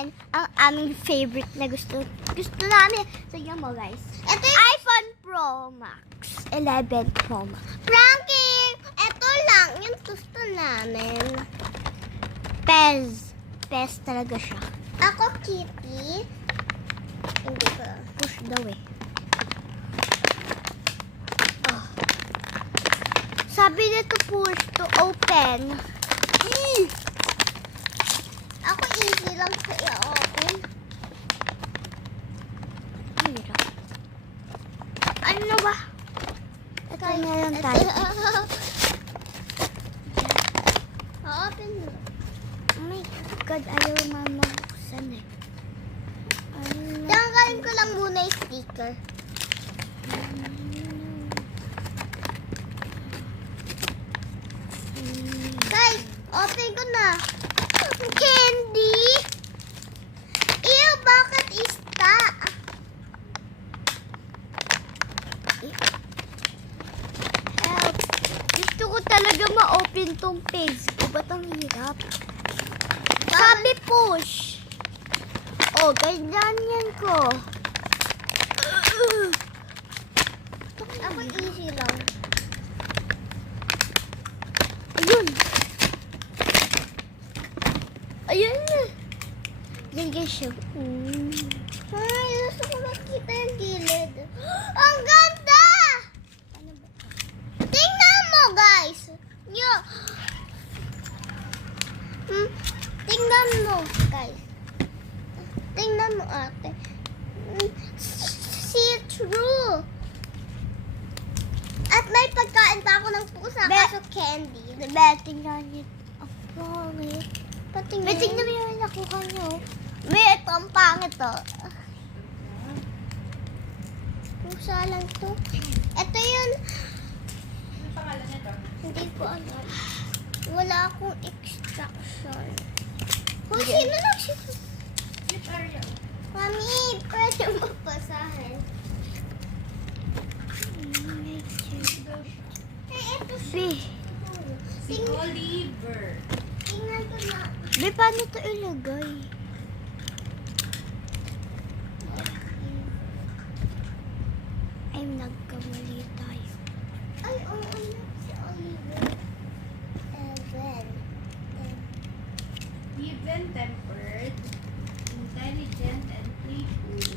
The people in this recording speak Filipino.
namin ang aming favorite na gusto namin. Tignan mo guys. Ito yung iPhone Pro Max. 11 Pro Max. Frankie! Ito lang yung gusto namin. Pez. Pez talaga siya. Ako Kitty. Hindi ko. Push daw eh. Oh. Sabi nito push to open. Ako easy lang sa i-open. Hirap. Ano ba? Ito na lang tayo. Open mo. Oh my God, ayaw mamabuksan eh. Tanggalin ko lang muna yung sticker. Guys, open ko na. Candy? Ew, bakit ista? Help. Gusto ko talaga ma-open tong page ko. Ba't ang hirap? Sabi push. Oh, ganyan ko. Ako easy lang. Ayun. Ayun na. Yan guys siya. Ay, gusto ko makita yung gilid. Ang ganda! Ano ba? Tingnan mo guys. Tingnan mo guys. Tingnan mo ate. See through. At may pagkain pa ako ng pusa kaso candy. Tingnan niyo. Ang pangit. Patingin. Tingnan mo yung nakuha niyo. Ito ang pangit to. Pusa lang to. Ito yun. Ano pangalan nito? Hindi ko alam. Wala akong extraction. Kung sino nagsisit? Which area? Mami, pwede mo basahin. Ito siya. Si Oliver. Tingnan ko na. Paano ito ilagay? Ay, nagkamali tayo. Ay, oo na. Si Oliver. Even-tempered, intelligent, and playful.